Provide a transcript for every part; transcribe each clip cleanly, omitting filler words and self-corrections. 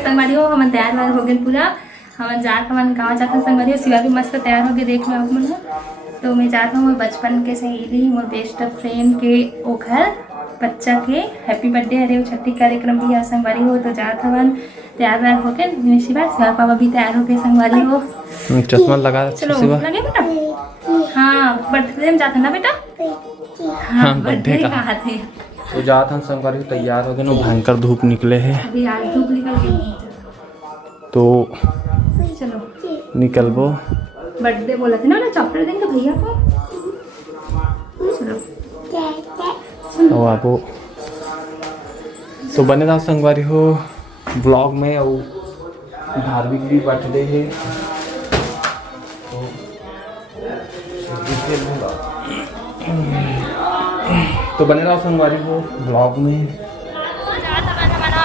संगवारी हो हम तैयार वार हो गए पूरा। हम जात हमारे गाँव जाते संगवारी हो, शिवा भी मस्त तैयार हो गए देख में आप मन। तो मैं जाता हूँ बचपन के सहेली मोर बेस्ट फ्रेंड के ओ घर बच्चा के हैप्पी बर्थडे अरे छठी कार्यक्रम भी है संगवारी हो। तो जात हवन तैयार वार हो गए। शिवा शिवा पापा भी तैयार हो गए संगवारी हो। चश्मा लगा चलो लगे बेटा। हाँ बर्थडे में जाते ना बेटा। हाँ बर्थडे कहा थे। तो जात हम संगवारी तैयार हो गए ना, भयंकर धूप निकले है। अभी आज धूप निकल गई तो चलो निकलबो। बर्थडे बोला थे ना चॉकलेट देंगे भैया को। चलो और आपो तो बने रहा संगवारी हो ब्लॉग में। और धार्मिक भी बर्थडे है तो बने रहा संगवारी हो ब्लॉग में।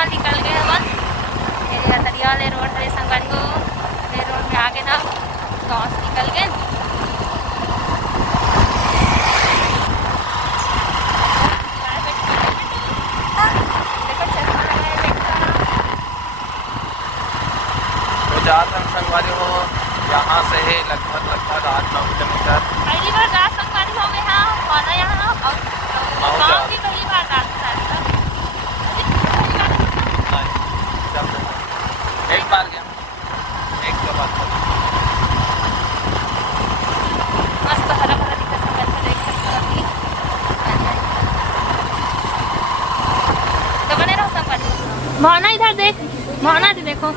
निकल गए वाले रोड है संगवारी हो। रोड में आगे ना गाँव से निकल गए। संगवारी हो यहाँ से है लगभग 8-9 किलोमीटर। पहली बार रात संगवारी हो गए। हाँ यहाँ और गाँव की पहली बार रात एक बार गया एक दो बार मस्त हरा भरा दिखा संगवारी देख सकते हो। तो बने रहो संगवारी। भावना इधर देख, भावना जी देखो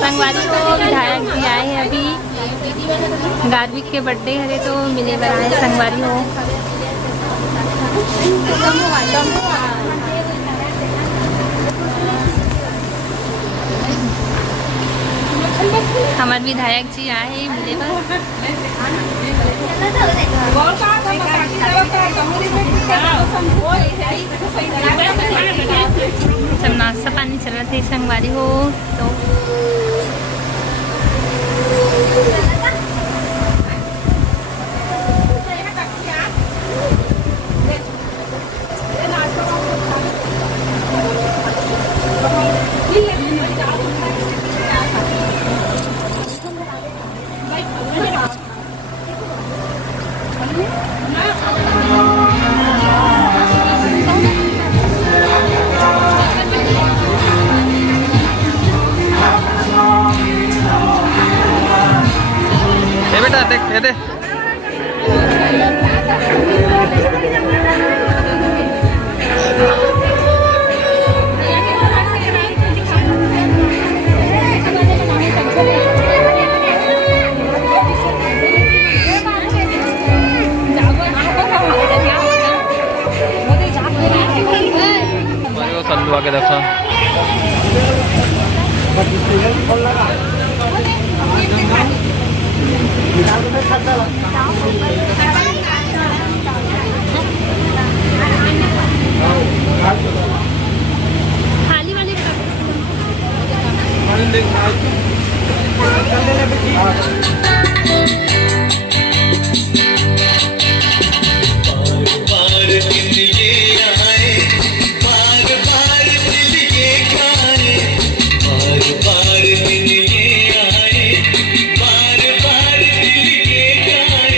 संगवारी को विधायक जी आए हैं अभी। गार्विक के बर्थडे है तो मिले बनाए संगवारी हो। हमारे विधायक जी आए हैं मिले सब नाश्ता पानी चला थे संगवारी हो। तो बेटा देख ये दे। सल्लू आके देखा खाली वाले बार बार दिल ये गाए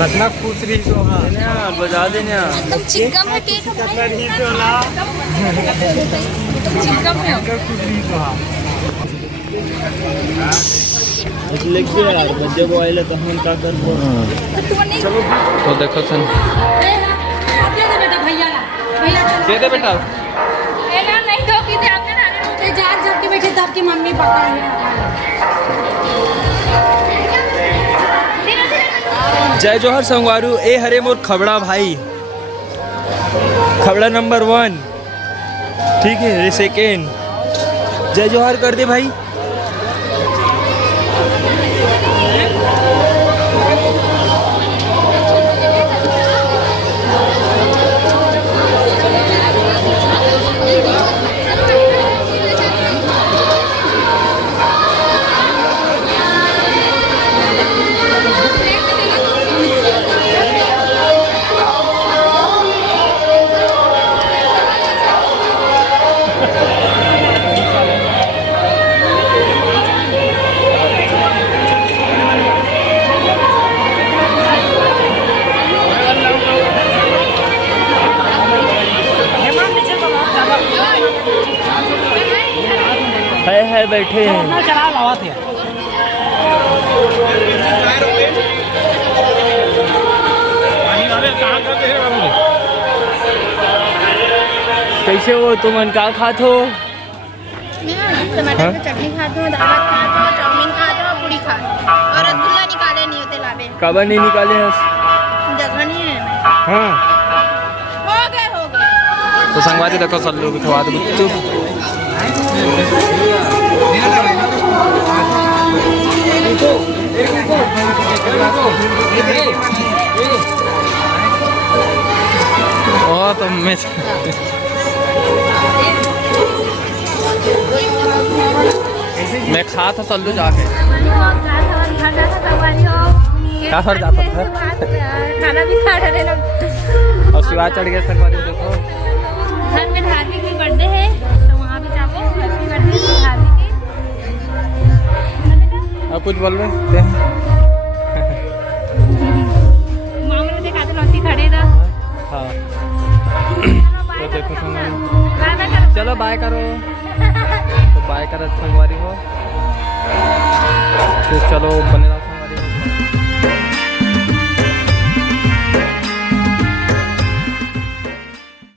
कितना खुश रही तो हाँ बजा देने एकदम चिकम है केक कितना रही तो ला चिकम है खुश रही तो हाँ लिखिए यार बच्चे को आइले तो हम क्या कर चलो तो देखो सन दे दे बेटा नहीं दो की आपने ना जार जब के बैठे तब की मम्मी पका जय जोहर संगवारू ए हरे मोर खबड़ा भाई खबड़ा नंबर 1 ठीक है सेकेंड जय जोहर कर दे भाई है बैठे हैं चला लावा थे कैसे हो तुम क्या खाते हो टमाटर की चटनी खाते हो दाल भात खाते हो चाउमीन खाते हो पूरी खाते हो और रसगुल्ला निकाले नहीं होते लावे कब नहीं निकाले हैं जगह नहीं है हाँ हो गए तो संगवारी देखो सल्लू भी खवा दो बच्चों ओ तो मैं खा था सल्लू जाके क्या सर जाता था खाना भी खा रहे लोग और शिवा चढ़ गया संगवारी देखो घर में धार्मी की बर्थडे है तो वहाँ पे जाओ हैप्पी बर्थडे धार्मी की अब कुछ बोल रहे मामा ने देखा तो लौटी खड़े था हाँ तो देखो संगवारी बाय बाय करो चलो बाय करो तो बाय करो संगवारी को तो चलो बने रहो